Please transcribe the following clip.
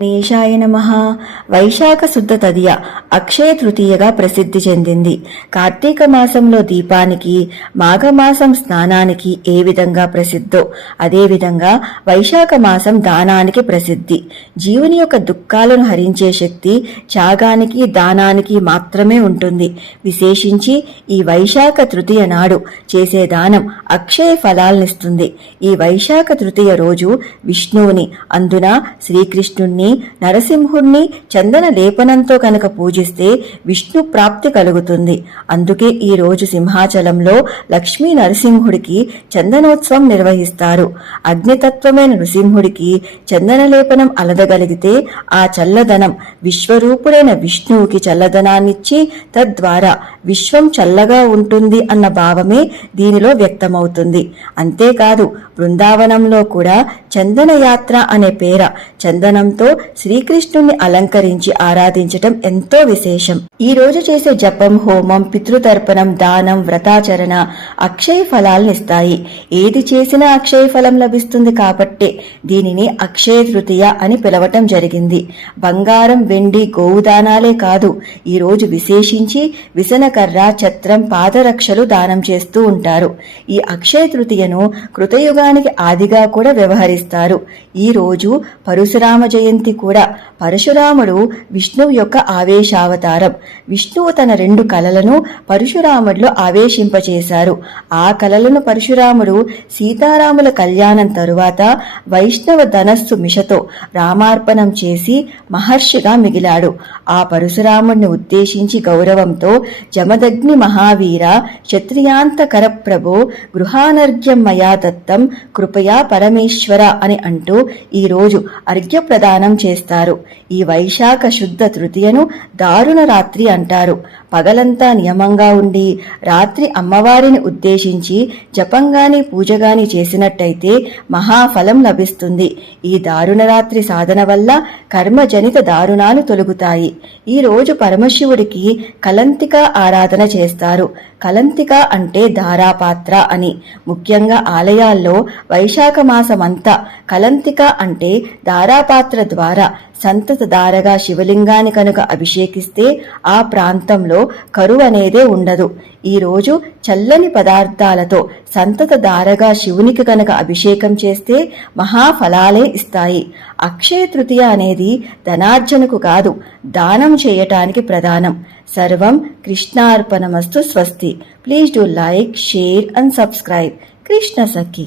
గణేశాయ నమః. వైశాఖ శుద్ధ తదియ అక్షయ తృతీయగా ప్రసిద్ధి చెందింది. కార్తీక మాసంలో దీపానికి, మాఘమాసం స్నానానికి ఏ విధంగా ప్రసిద్ధో అదేవిధంగా వైశాఖ మాసం దానానికి ప్రసిద్ధి. జీవుని యొక్క దుఃఖాలను హరించే శక్తి త్యాగానికి, దానానికి మాత్రమే ఉంటుంది. విశేషించి ఈ వైశాఖ తృతీయ నాడు చేసే దానం అక్షయ ఫలాలనిస్తుంది. ఈ వైశాఖ తృతీయ రోజు విష్ణువుని, అందున శ్రీకృష్ణుణ్ణి, నరసింహుణ్ణి చందన లేపనంతో కనుక పూజిస్తే విష్ణు ప్రాప్తి కలుగుతుంది. అందుకే ఈ రోజు సింహాచలంలో లక్ష్మీ నరసింహుడికి చందనోత్సవం నిర్వహిస్తారు. అగ్నితత్వమైన నృసింహుడికి చందన లేపనం అలదగలిగితే ఆ చల్లదనం విశ్వరూపుడైన విష్ణువుకి చల్లదనాన్నిచ్చి తద్వారా విశ్వం చల్లగా ఉంటుంది అన్న భావమే దీనిలో వ్యక్తమవుతుంది. అంతేకాదు బృందావనంలో కూడా చందన యాత్ర అనే పేర చందనంతో శ్రీకృష్ణుణ్ణి అలంకరించి ఆరాధించటం ఎంతో విశేషం. ఈ రోజు చేసే జపం, హోమం, పితృతర్పణం, దానం, వ్రతాచరణ అక్షయ ఫలాలనిస్తాయి. ఏది చేసినా అక్షయ ఫలం లభిస్తుంది కాబట్టే దీనిని అక్షయ తృతీయ అని పిలవటం జరిగింది. బంగారం, వెండి, గోవుదానాలే కాదు, ఈ రోజు విశేషించి విసనకర్ర, ఛత్రం, పాదరక్షలు దానం చేస్తూ ఉంటారు. ఈ అక్షయ తృతీయను కృతయుగానికి ఆదిగా కూడా వ్యవహరిస్తారు. ఈ రోజు పరశురామ జయంతి కూడా. పరశురాముడు విష్ణువు యొక్క ఆవేశావతారం. విష్ణువు తన 2 కలలను పరశురాముడిలో ఆవేశింపచేశారు. ఆ కలలను పరశురాముడు సీతారాముల కళ్యాణం తరువాత వైష్ణవ ధనస్సు మిషతో రామార్పణం చేసి మహర్షిగా మిగిలాడు. ఆ పరశురాముడిని ఉద్దేశించి గౌరవంతో జమదగ్ని మహావీర క్షత్రియాంతకర ప్రభో గృహానర్ఘ్యం మయా దత్తం కృపయా పరమేశ్వర అని అంటూ ఈ రోజు అర్ఘ్య ప్రదానం చేస్తారు. ఈ వైశాఖ శుద్ధ తృతీయను దారుణ రాత్రి అంటారు. పగలంతా నియమంగా ఉండి రాత్రి అమ్మవారిని ఉద్దేశించి జపంగాని పూజగాని చేసినట్టయితే మహాఫలం లభిస్తుంది. ఈ దారుణ రాత్రి సాధన వల్ల కర్మజనిత దారుణాలు తొలగుతాయి. ఈ రోజు పరమశివుడికి కలంతిక ఆరాధన చేస్తారు. కలంతిక అంటే ధారాపాత్ర అని. ముఖ్యంగా ఆలయాల్లో వైశాఖ మాసమంతా కలంతిక అంటే ధారాపాత్ర ద్వారా సంతత ధారగా శివలింగాన్ని కనుక అభిషేకిస్తే ఆ ప్రాంతంలో కరువు అనేదే ఉండదు. ఈ రోజు చల్లని పదార్థాలతో సంతత ధారగా శివునికి కనుక అభిషేకం చేస్తే మహాఫలాలే ఇస్తాయి. అక్షయ తృతీయ అనేది ధనార్జనకు కాదు, దానం చేయటానికి ప్రధానం. సర్వం కృష్ణార్పణమస్తు. స్వస్తి. Please do like, share and subscribe. Krishna Sakhi.